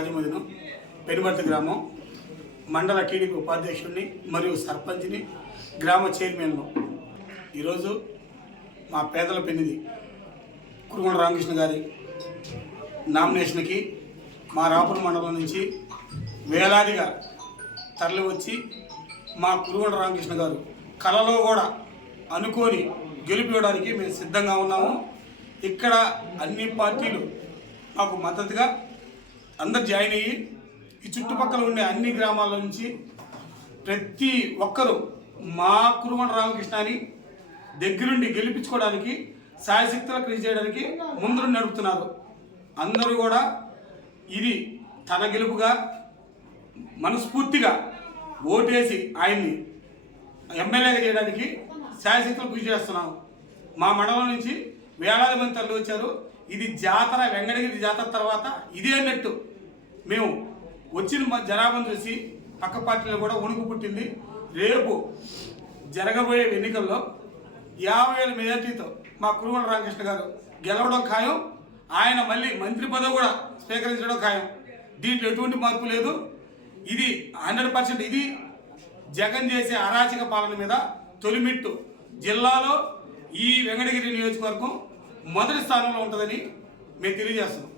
నా పెనుమర్తి గ్రామం మండల టీడీపీ ఉపాధ్యక్షుడిని మరియు సర్పంచ్ని గ్రామ చైర్మన్ను. ఈరోజు మా పేదల పెన్నిది కురుగొండ రామకృష్ణ గారి నామినేషన్కి మా రాపురం మండలం నుంచి వేలాదిగా తరలి వచ్చి మా కురుగొండ రామకృష్ణ గారు కళలో కూడా అనుకోని గెలిపివ్వడానికి మేము సిద్ధంగా ఉన్నాము. ఇక్కడ అన్ని పార్టీలు మాకు మద్దతుగా అందరు జాయిన్ అయ్యి ఈ చుట్టుపక్కల ఉండే అన్ని గ్రామాల నుంచి ప్రతి ఒక్కరూ మా కురుమల రామకృష్ణని దగ్గరుండి గెలిపించుకోవడానికి సాయశక్తులు కృషి చేయడానికి ముందు నడుపుతున్నారు. అందరూ కూడా ఇది తన గెలుపుగా మనస్ఫూర్తిగా ఓటేసి ఆయన్ని ఎమ్మెల్యేగా చేయడానికి శాయశక్తులు కృషి చేస్తున్నాం మా మండలం నుంచి వేలాది మంది తరలి వచ్చారు ఇది జాతర వెంకటగిరి జాతర తర్వాత ఇదే అన్నట్టు మేము వచ్చిన మా జనాభాను చూసి పక్క పార్టీలో కూడా వణుకు పుట్టింది. రేపు జరగబోయే ఎన్నికల్లో యాభై వేల మెజార్టీతో మా కురుగోడ రామకృష్ణ గారు గెలవడం ఖాయం. ఆయన మళ్ళీ మంత్రి పదవి కూడా స్వీకరించడం ఖాయం. దీంట్లో ఎటువంటి మార్పు లేదు. ఇది హండ్రెడ్ పర్సెంట్ ఇది జగన్ చేసే అరాచక పాలన మీద తొలిమిట్టు. జిల్లాలో ఈ వెంకటగిరి నియోజకవర్గం మొదటి స్థానంలో ఉంటుందని మేము తెలియజేస్తున్నాం.